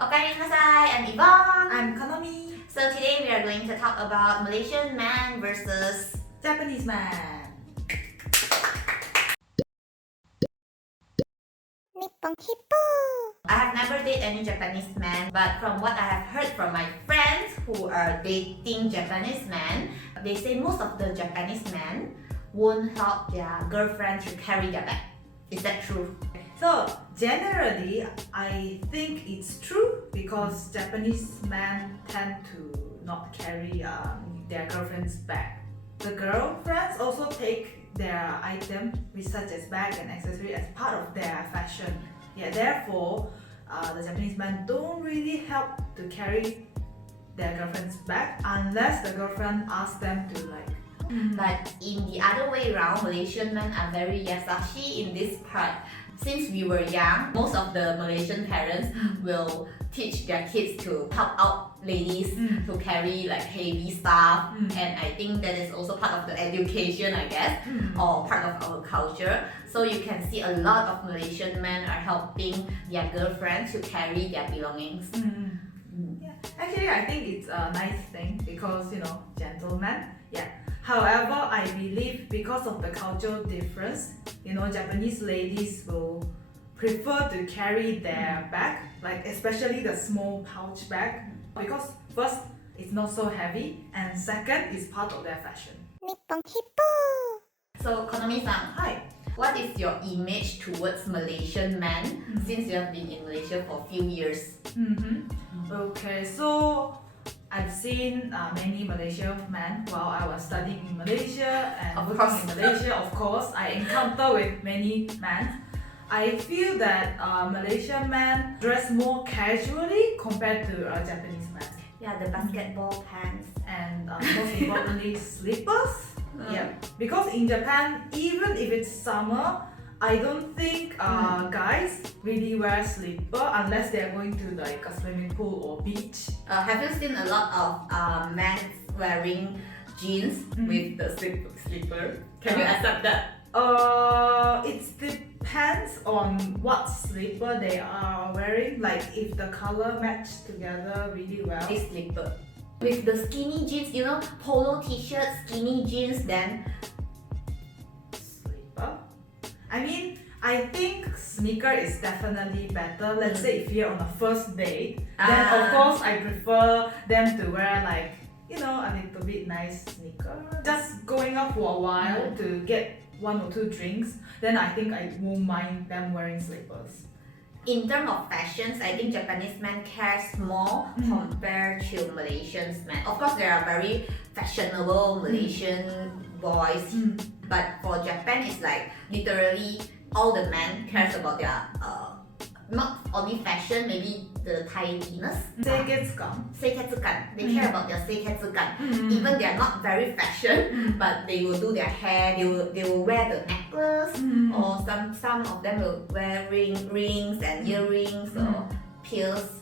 Okanasai, I'm Yvonne. I'm Konami. So today we are going to talk about Malaysian man versus Japanese man. Nippon Hippo. I have never dated any Japanese man, but from what I have heard from my friends who are dating Japanese men, they say most of the Japanese men won't help their girlfriend to carry their bag. Is that true? So generally, I think it's true because Japanese men tend to not carry their girlfriend's bag. The girlfriends also take their item, which such as bag and accessory, as part of their fashion. Yeah, therefore, the Japanese men don't really help to carry their girlfriend's bag unless the girlfriend asks them to But in the other way around, Malaysian men are very yasashi in this part. Since we were young, most of the Malaysian parents will teach their kids to help out ladies to carry like heavy stuff, and I think that is also part of the education, I guess, or part of our culture. So you can see a lot of Malaysian men are helping their girlfriends to carry their belongings. Yeah. Actually, I think it's a nice thing because gentlemen. Yeah. However, I believe because of the cultural difference, Japanese ladies will prefer to carry their bag, like especially the small pouch bag, because first, it's not so heavy, and second, it's part of their fashion. Nippon Hippo. So Konami-san, Hi. what is your image towards Malaysian men since you have been in Malaysia for a few years? Okay, so I've seen many Malaysian men while I was studying in Malaysia and Of working course. in Malaysia. Of course, I encounter with many men. I feel that Malaysian men dress more casually compared to Japanese men, Yeah, the basketball pants. and most importantly, slippers. Yeah, because in Japan, even if it's summer, I don't think guys really wear slipper unless they are going to like a swimming pool or beach. Have you seen a lot of men wearing jeans with the slipper? Can you accept that? It depends on what slipper they are wearing. Like if the color match together really well. This slipper. With the skinny jeans, polo t-shirt, skinny jeans, then Slipper. I mean, I think sneaker is definitely better. Let's say if you're on a first date, then of course I prefer them to wear like a little bit nice sneaker. Just going out for a while to get one or two drinks, then I think I won't mind them wearing slippers. in terms of fashions, I think Japanese men cares more compared to Malaysian men. Of course, there are very fashionable Malaysian boys, but for Japan, it's like literally all the men cares about their not only fashion, maybe the tidiness. Seiketsukan. Seiketsukan. They care about their seiketsukan. Even they are not very fashion, but they will do their hair. They will wear the necklace, or some of them will wear rings and earrings or pearls.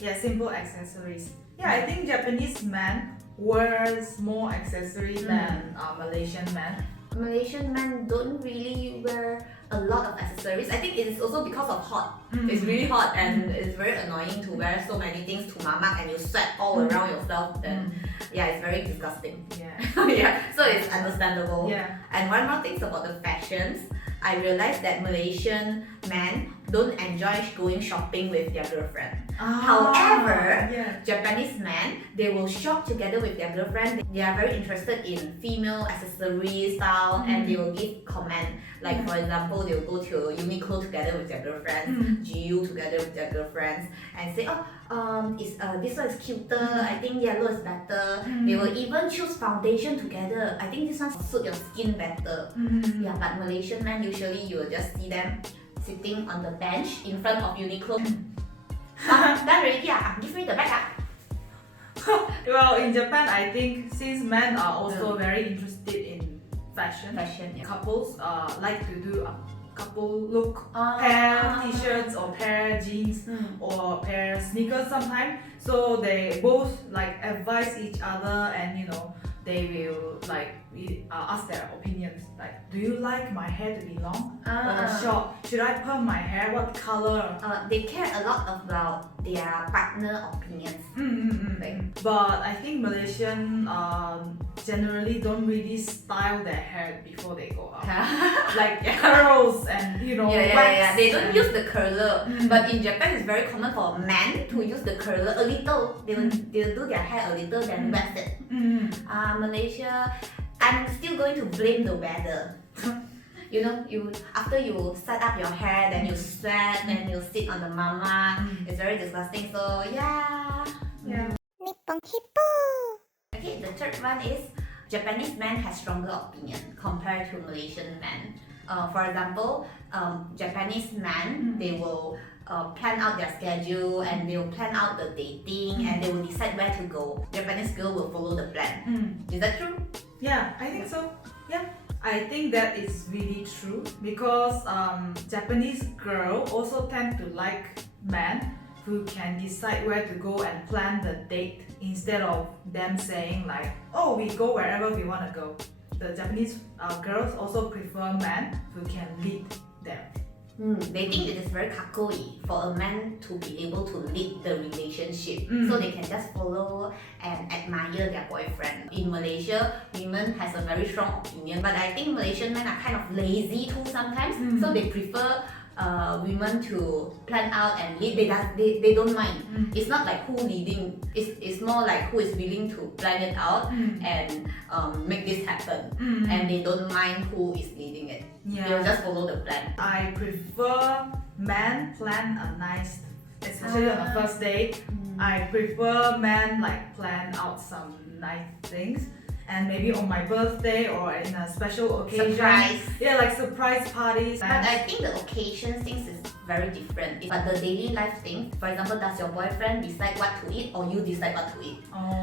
Yeah, simple accessories. Yeah, I think Japanese man wears more accessory than Malaysian man. Malaysian men don't really wear a lot of accessories. I think it is also because of hot. It's really hot and it's very annoying to wear so many things to mamak and you sweat all around yourself. Then yeah, it's very disgusting. Yeah. Yeah, so it's understandable. Yeah. And one more thing about the fashions, I realized that Malaysian men don't enjoy going shopping with their girlfriend. However, Japanese men, they will shop together with their girlfriend. They are very interested in female accessory style and they will give comment. Like for example, they will go to Uniqlo together with their girlfriends, GU together with their girlfriends, and say, this one is cuter. I think yellow is better. They will even choose foundation together. I think this one suit your skin better. Yeah, but Malaysian men usually you will just see them sitting on the bench in front of Uniqlo. Done already, give me the bag. Well, in Japan, I think since men are also very interested in fashion, Yeah. couples like to do a couple look, pair t-shirts or pair jeans or pair sneakers sometimes. So they both like advise each other, and they will like we ask their opinions. Like, do you like my hair to be long or short? Should I perm my hair? What color? They care a lot about their partner opinions. But I think Malaysian generally don't really style their hair before they go out. Like curls and wax. They don't use the curler. But in Japan, it's very common for men to use the curler a little. They'll do their hair a little, then wax it. Malaysia, I'm still going to blame the weather. After you set up your hair, then you sweat, then you sit on the mama. It's very disgusting. So yeah. Nippon hippo. Okay, the third one is Japanese men have stronger opinion compared to Malaysian men. For example, Japanese men, they will plan out their schedule and they will plan out the dating and they will decide where to go. Japanese girl will follow the plan. Is that true? Yeah, I think so. Yeah, I think that is really true because Japanese girl also tend to like men who can decide where to go and plan the date instead of them saying like, oh, we go wherever we want to go. The Japanese girls also prefer men who can lead them. They think it is very kakoi for a man to be able to lead the relationship. So they can just follow and admire their boyfriend. In Malaysia, women has a very strong opinion, but I think Malaysian men are kind of lazy too sometimes. So they prefer women to plan out and lead. They don't mind. It's not like who leading. It's more like who is willing to plan it out and make this happen. And they don't mind who is leading it. They'll just follow the plan. I prefer men plan a nice, especially on the first date. I prefer men like plan out some nice things. And maybe on my birthday or in a special occasion. Surprise. Yeah, like surprise parties. But I think the occasion things is very different. But the daily life things, for example, does your boyfriend decide what to eat or you decide what to eat?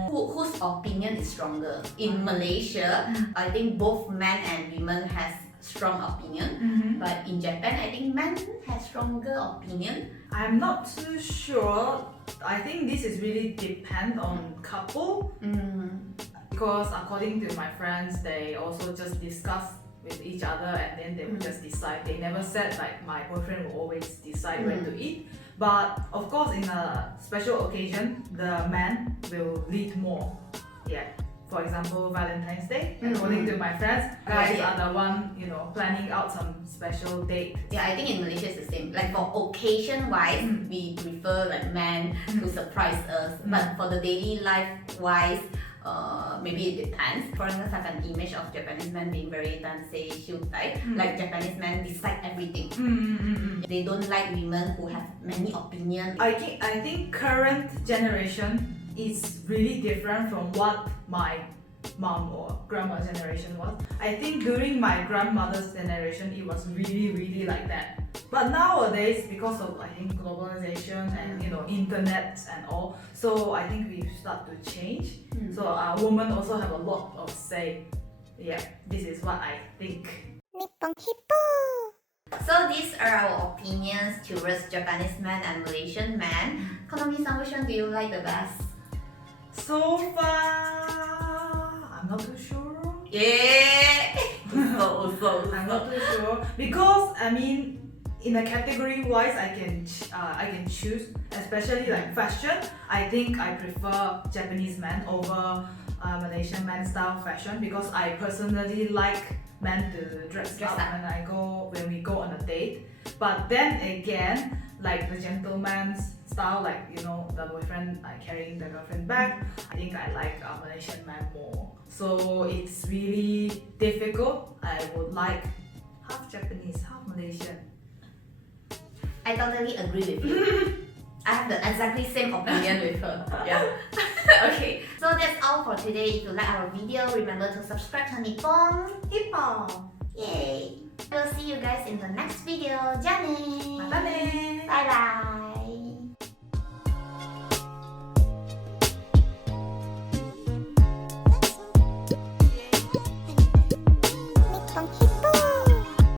Whose opinion is stronger? In Malaysia, I think both men and women has strong opinion. But in Japan, I think men has stronger opinion. I'm not too sure. I think this is really depend on couple. Because according to my friends, they also just discuss with each other and then they will just decide. They never said like my boyfriend will always decide when to eat. But of course, in a special occasion, the man will lead more. Yeah. For example, Valentine's Day. According to my friends, guys are the one planning out some special date. Yeah, I think in Malaysia it's the same. Like for occasion wise, we prefer like men to surprise us. But for the daily life wise, maybe it depends. Foreigners have an image of Japanese men being very dansei, type. Like Japanese men decide everything. They don't like women who have many opinions. I think current generation is really different from what my mom or grandma's generation was. I think during my grandmother's generation, it was really like that. But nowadays, because of I think globalization and internet and all, so I think we start to change. So women also have a lot of say. Yeah, this is what I think. Nippon hippo. So these are our opinions towards Japanese men and Malaysian men. Konomi-san, which one do you like the best? So far, I'm not too sure. Yeah! I'm not too sure because I mean, in a category wise, I can choose, especially like fashion. I think I prefer Japanese men over Malaysian men style fashion because I personally like men to dress up when we go on a date. But then again, like the gentleman's style, like the boyfriend carrying the girlfriend bag, I think I like Malaysian man more. So it's really difficult. I would like half Japanese, half Malaysian. I totally agree with you. I have the exactly same opinion with her. Yeah. Okay, so that's all for today. If you like our video, remember to subscribe to Nippon Hippo! Yay! We'll see you guys in the next video. Jane! Bye bye! Bye bye!